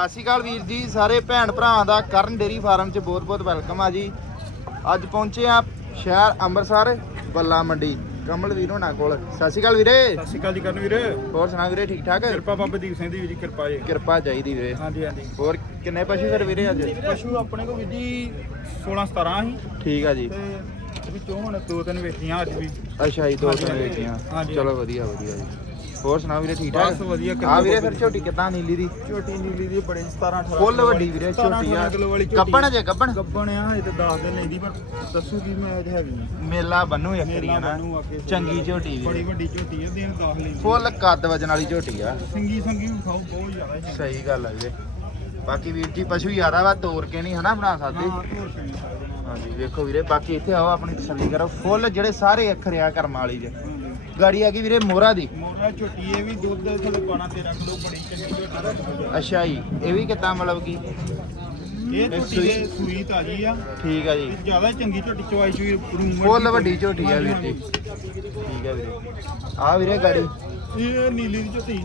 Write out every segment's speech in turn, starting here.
ਸਤਿ ਸ਼੍ਰੀ ਅਕਾਲ ਵੀਰ ਜੀ ਸਾਰੇ ਭੈਣ ਭਰਾਵਾਂ ਦਾ ਕਰਨ ਡੇਰੀ ਫਾਰਮ 'ਚ ਬਹੁਤ-ਬਹੁਤ ਵੈਲਕਮ ਆ ਜੀ। ਅੱਜ ਪਹੁੰਚੇ ਆ ਸ਼ਹਿਰ ਅੰਮ੍ਰਿਤਸਰ ਬੱਲਾ ਮੰਡੀ ਕਮਲ ਵੀਰ ਹੋਣਾ ਕੋਲ। ਸਤਿ ਸ਼੍ਰੀ ਅਕਾਲ ਵੀਰੇ। ਸਤਿ ਸ਼੍ਰੀ ਅਕਾਲ ਜੀ ਕਰਨ ਵੀਰ। ਹੋਰ ਸੁਣਾ ਵੀਰੇ ਠੀਕ ਠਾਕ? ਕਿਰਪਾ ਬਾਬਾ ਦੀਪ ਸਿੰਘ ਦੀ ਵੀ ਜੀ ਕਿਰਪਾ ਜੀ। ਕਿਰਪਾ ਚਾਹੀਦੀ ਵੀਰੇ। ਹਾਂਜੀ ਹਾਂਜੀ। ਹੋਰ ਕਿੰਨੇ ਪਸ਼ੂ ਫਿਰ ਵੀਰੇ ਅੱਜ? ਪਸ਼ੂ ਆਪਣੇ ਕੋਲ ਵੀ ਜੀ 16 17 ਸੀ। ਠੀਕ ਆ ਜੀ। ਤੇ ਵਿੱਚੋਂ ਹੁਣ ਦੋ ਤਿੰਨ ਵੇਚੀਆਂ ਅੱਜ ਵੀ। ਅੱਛਾ ਜੀ ਦੋ ਹਾਂਜੀ, ਤਿੰਨ ਹਾਂਜੀ। ਵੇਚੀਆਂ ਹਾਂਜੀ। ਚਲੋ ਵਧੀਆ ਵਧੀਆ ਜੀ। ਹੋਰ ਸੁਣਾ ਵੀਰੇ ਠੀਕ ਠਾਕ? ਬਸ ਵਧੀਆ, ਆ ਕਿਰਪਾ ਵੀਰੇ ਬਾਬਾ ਫਿਰ ਝੋਟੀ ਕਿੱਦਾਂ ਨੀਲੀ ਦੀ? ਝੋਟੀ ਨੀਲੀ ਦੀ ਬੜੇ 17 18 ਫੁੱਲ ਵੱਡੀ ਵੀਰੇ ਝੋਟੀ ਆ। ਕਿਲੋ ਵਾਲੀ ਝੋਟੀ ਗੱਬਣ ਜੇ ਗੱਬਣ? ਗੱਬਣ ਆ ਹਜੇ ਤੇ 10 ਦਿਨ ਲੈਂਦੀ ਪਰ ਦੱਸੂਗੀ ਮੈਂ ਅੱਜ ਹੈਗੀ ਮੇਲਾ ਬੰਨੂ ਇੱਕ ਮੇਲਾ ਨਾ ਬੰਨੂ ਆ ਕੇ ਚੰਗੀ ਝੋਟੀ ਬੜੀ ਵੀਰੇ ਵੱਡੀ ਝੋਟੀ ਆ ਦਿਨ 10 ਲੈਂਦੀ। ਫੁੱਲ ਕੱਦ ਵਜਣ ਵਾਲੀ ਝੋਟੀ ਆ। ਸਿੰਗੀ ਸੰਗੀ ਵੀ ਖਾਓ ਬਹੁਤ ਜ਼ਿਆਦਾ ਹੈ। ਸਹੀ ਗੱਲ ਆ ਵੀਰੇ। ਬਾਕੀ ਵੀਰ ਜੀ ਪਸ਼ੂ ਜ਼ਿਆਦਾ ਵਾ ਤੋੜ ਕੇ ਨਹੀਂ ਹਨਾ ਬਣਾ ਸਕਦੇ? ਹਾਂ ਹੋਰ ਕਿੰਨੀ ਸਕਦੇ ਹਾਂਜੀ ਵੇਖੋ ਵੀਰੇ ਬਾਕੀ ਇੱਥੇ ਆਓ ਆਪਣੀ ਤਸੱਲੀ ਕਰੋ। ਫੁੱਲ ਜਿਹੜੇ ਸਾਰੇ ਅੱਖਰ ਆ ਕਰਮ ਵਾਲੀ ਦੇ। ਗਾੜੀ ਆ ਗਈ ਵੀਰੇ ਮੋਹਰਾ ਦੀ। ਮੋਰਾ ਝੋਟੀ ਇਹ ਵੀ ਦੁੱਧ ਦੇ ਥੋੜੇ 12 13 ਕਿਲੋ ਬੜੀ ਚੰਗੀ ਝੋਟੀ ਅੱਛਾ ਜੀ ਇਹ ਵੀ ਕਿੱਦਾਂ ਮਤਲਬ ਕੀ? ਇਹ ਝੋਟੀ ਦੇ ਸੂਈ ਤਾਜੀ ਆ। ਠੀਕ ਆ ਜੀ। ਜ਼ਿਆਦਾ ਚੰਗੀ ਝੋਟੀ ਚਵਾਈ ਚੂਈ ਰੂਮ ਫੁੱਲ ਵੱਡੀ ਝੋਟੀ ਆ ਵੀਰ ਜੀ। ਠੀਕ ਆ ਵੀਰੇ। ਆ ਵੀਰੇ ਗਾੜੀ। ਇਹ ਨੀਲੀ ਦੀ ਝੋਟੀ।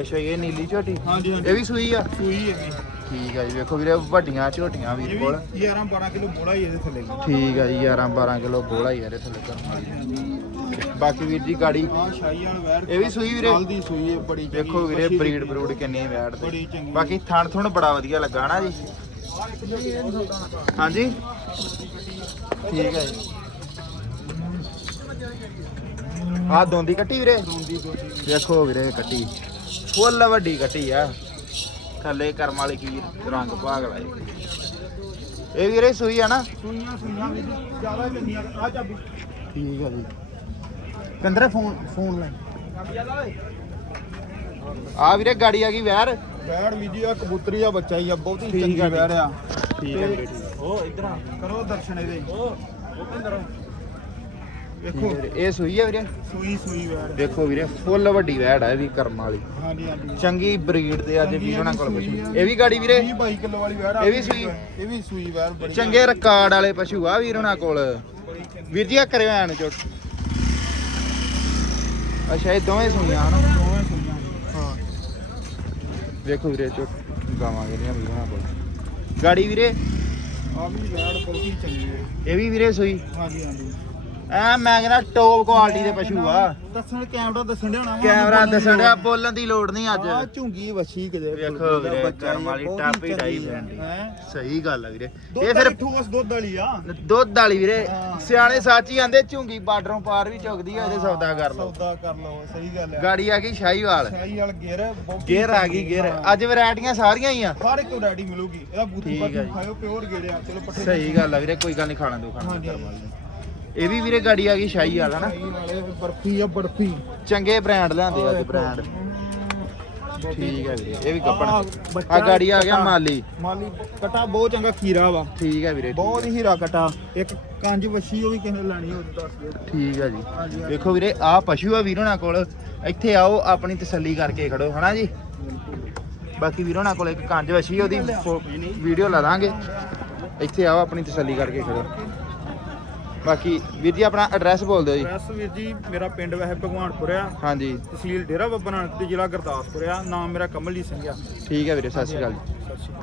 ਅੱਛਾ ਇਹ ਨੀਲੀ ਝੋਟੀ? ਹਾਂਜੀ ਹਾਂਜੀ। ਇਹ ਵੀ ਸੂਈ ਆ? ਸੂਈ ਹੈਗੀ। ਠੀਕ ਆ ਜੀ ਵੇਖੋ ਵੀਰੇ ਵੱਡੀਆਂ ਝੋਟੀਆਂ ਵੀਰ ਕੋਲ। 11 12 ਕਿਲੋ ਮੋੜਾ ਹੀ ਇਹਦੇ ਥੱਲੇ ਠੀਕ ਆ ਜੀ 11 12 ਕਿਲੋ ਬੋਲਾ ਹੀ ਇਹਦੇ ਥੱਲੇ ਕਰਮ ਵਾਲੀ। ਬਾਕੀ ਵੀਰ ਜੀ ਗਾੜੀ ਆ ਸ਼ਾਹੀ ਵਾਲ ਵੈੜ ਇਹ ਵੀ ਸੂਈ ਵੀਰੇ? ਦੀ ਸੂਈ ਹੈ ਬੜੀ ਚੰਗੀ ਵੇਖੋ ਵੀਰੇ ਬਰੀਡ ਬਰੂਡ ਕਿੰਨੀ ਵੈਟ ਬੜੀ ਦੀ ਚੰਗੀ। ਬਾਕੀ ਥਣ ਥੁਣ ਬੜਾ ਵਧੀਆ ਲੱਗਾ ਨਾ ਜੀ। ਹਾਂਜੀ? ਠੀਕ ਹੈ ਜੀ। ਆ ਦੋਂਦੀ ਕੱਟੀ ਵੀਰੇ? ਦੋਂਦੀ ਦੋਂਦੀ। ਵੇਖੋ ਵੀਰੇ ਕੱਟੀ। ਫੁੱਲ ਵੱਡੀ ਕੱਟੀ ਆ। ਥੱਲੇ ਕਰਮ ਵਾਲੀ ਕੀ ਰੰਗ ਭਾਗ ਲਾਏ ਇਹ ਵੀਰੇ ਸੂਈ ਆ ਨਾ? ਸੂਈਆਂ ਸੂਈਆਂ ਵੀ ਜ਼ਿਆਦਾ ਚੰਗੀਆਂ ਆ ਚਾਬੀ। ਠੀਕ ਆ ਜੀ। ਕੰਦਰੇ ਫੋਨ ਫੋਨ ਲੈ। ਆ ਵੀਰੇ ਗਾੜੀ ਆ ਗਈ ਵੈਰ। ਵੈੜ ਵੀ ਜੀ ਆ ਕਬੂਤਰੀ ਆ ਬੱਚਾ ਹੀ ਆ ਬਹੁਤੀ ਠੀਕ ਚੰਗੀ ਵੈੜ ਆ। ਠੀਕ ਆ ਵੀਰੇ ਠੀਕ ਉਹ ਇਧਰ ਕਰੋ ਦਰਸ਼ਨ ਇਹਦੇ। ਉਹ ਇੰਦਰ ਵੇਖੋ। ਇਹ ਸੂਈ ਆ ਵੀਰੇ? ਸੂਈ ਸੂਈ ਵੈੜ। ਦੇਖੋ ਵੀਰੇ ਫੁੱਲ ਵੱਡੀ ਵੈੜ ਆ ਇਹਦੀ ਕਰਮ ਵਾਲੀ। ਹਾਂਜੀ ਹਾਂਜੀ। ਚੰਗੀ ਬਰੀਡ ਦੇ ਅੱਜ ਵੀਰ ਉਹਨਾਂ ਕੋਲ ਪਸ਼ੂ। ਇਹ ਵੀ ਗਾੜੀ ਵੀਰੇ? 20 22 ਕਿਲੋ ਵਾਲੀ ਵੈੜ ਆ। ਇਹ ਵੀ ਸੂਈ? ਇਹ ਵੀ ਸੂਈ ਵੈੜ ਬੜੀ ਚੰਗੇ ਰਿਕਾਰਡ ਵਾਲੇ ਪਸ਼ੂ ਆ ਵੀਰ ਉਹਨਾਂ ਕੋਲ। ਵੀਰ ਜੀ ਆ ਕਰਿਓ ਐਨ ਚੁੱਟ। ਅੱਛਾ ਇਹ ਦੋਵੇਂ ਸੂਈਆਂ ਹਨ। ਦੋਵੇਂ ਸੂਈਆਂ ਹਾਂ। ਵੇਖੋ ਵੀਰੇ ਚੁੱਟ ਗਾਵਾਂ ਜਿਹੜੀਆਂ ਵੀਰ ਉਹਨਾਂ ਕੋਲ। ਗਾੜੀ ਵੀਰੇ? ਆ ਵੀ ਵੈੜ ਬਹੁਤੀ ਚੰਗੀ ਹੈ ਇਹ ਵੀ ਵੀਰੇ ਸੂਈ? ਹਾਂਜੀ ਹਾਂਜੀ। ਐ ਮੈਂ ਕਹਿੰਦਾ ਟੌਪ ਕੁਆਲਿਟੀ ਦੇ ਪਸ਼ੂ ਆ। ਦੱਸਣ ਕੈਮਰਾ ਦੱਸਣ ਦੇ ਹੋਣਾ ਕੈਮਰਾ ਦੱਸਣ ਡਿਆ ਬੋਲਣ ਦੀ ਲੋੜ ਨਹੀਂ ਅੱਜ। ਆ ਝੁੰਗੀ ਵਛੀ ਕਿਤੇ ਵੇਖੋ ਵੀਰੇ, ਕਰਮ ਵਾਲੀ ਟਾਪੀ ਡਾਈ। ਹੈ? ਸਹੀ ਗੱਲ ਆ ਵੀਰੇ। ਇਹ ਫਿਰ ਠੋਸ ਦੁੱਧ ਵਾਲੀ ਆ। ਦੁੱਧ ਵਾਲੀ ਵੀਰੇ ਹਾਂ। ਸਿਆਣੇ ਸਾਚੀ ਆਂਦੇ ਝੁੰਗੀ ਬਾਰਡਰੋਂ ਪਾਰ ਵੀ ਚੁੱਕਦੀ ਆ ਇਹਦੇ ਸੌਦਾ ਕਰ ਲਓ। ਸੌਦਾ ਕਰ ਲਓ ਸਹੀ ਗੱਲ ਹੈ ਗਾੜੀ ਆ ਗਈ ਸ਼ਾਹੀਵਾਲ। ਸ਼ਾਹੀ ਵਾਲ ਗੇਰ ਗੇਰ ਆ ਗਈ ਗੇਰ। ਹਾਂ। ਅੱਜ ਵੈਰਾਈਟੀਆਂ ਸਾਰੀਆਂ ਹੀ ਆ। ਹਰ ਇੱਕ ਵੈਰਾਈਟੀ ਮਿਲੂਗੀ। ਇਹਦਾ ਬੂਥੂ ਆ ਜੀ। ਖਾਇਓ ਪਿਓਰ ਗੇੜਿਆ ਚਲੋ ਪੱਠੇ ਸਹੀ ਗੱਲ ਆ ਵੀਰੇ ਕੋਈ ਗੱਲ ਨਹੀਂ ਖਾਣਾ ਦੋ ਖਾਣਾ। ਕਰਮ ਵਾਲੀ ਇਹ ਵੀ ਵੀਰੇ ਗਾੜੀ ਆ ਗਈ ਸ਼ਾਹੀ ਵਾਲੇ ਬਰਫੀ ਆ ਬਰਫੀ। ਚੰਗੇ ਬ੍ਰਾਂਡ ਲਿਆਂਦੇ ਅੱਜ ਬ੍ਰਾਂਡ ਠੀਕ ਹੈ ਵੀਰੇ ਇਹ ਵੀ ਕੱਪੜਾ ਆ ਗਾੜੀ ਆ ਗਿਆ। ਮਾਲੀ। ਮਾਲੀ ਕਟਾ ਬਹੁਤ ਚੰਗਾ ਖੀਰਾ ਵਾ। ਠੀਕ ਹੈ ਵੀਰੇ ਬਹੁਤ। ਹੀਰਾ ਕਟਾ। ਇੱਕ ਕੰਜ ਵਛੀ ਉਹ ਵੀ ਕਿਸੇ ਨੇ ਲੈਣੀ ਤਾਂ ਦੱਸ ਦਿਓ। ਠੀਕ ਹੈ ਜੀ। ਵੇਖੋ ਵੀਰੇ ਆ ਪਸ਼ੂ ਆ ਵੀਰੋਂ ਕੋਲ। ਇੱਥੇ ਆਓ ਆਪਣੀ ਤਸੱਲੀ ਕਰਕੇ ਖੜੋ ਹਨਾ ਜੀ? ਬਾਕੀ ਵੀਰੋਂ ਕੋਲ ਇੱਕ ਕੰਜ ਵਛੀ ਉਹਦੀ ਵੀਡੀਓ ਲਾ ਦਾਂਗੇ। ਇੱਥੇ ਆਓ ਆਪਣੀ ਤਸੱਲੀ ਕਰਕੇ ਖੜੋ। ਬਾਕੀ ਵੀਰ ਜੀ ਆਪਣਾ ਐਡਰੈਸ ਬੋਲ ਦਿਓ ਜੀ। ਐਸ ਵੀਰ ਜੀ ਮੇਰਾ ਪਿੰਡ ਵੈਸੇ ਭਗਵਾਨਪੁਰ ਆ। ਹਾਂਜੀ। ਤਹਿਸੀਲ ਡੇਰਾ ਬੱਬਾ ਨਾਨਕ ਤੇ ਜ਼ਿਲ੍ਹਾ ਗੁਰਦਾਸਪੁਰ ਆ। ਨਾਮ ਮੇਰਾ ਕਮਲਜੀਤ ਸਿੰਘ ਆ। ਠੀਕ ਹੈ ਵੀਰੇ ਸਤਿ ਸ਼੍ਰੀ ਅਕਾਲ ਜੀ। ਸਤਿ ਸ਼੍ਰੀ ਅਕਾਲ।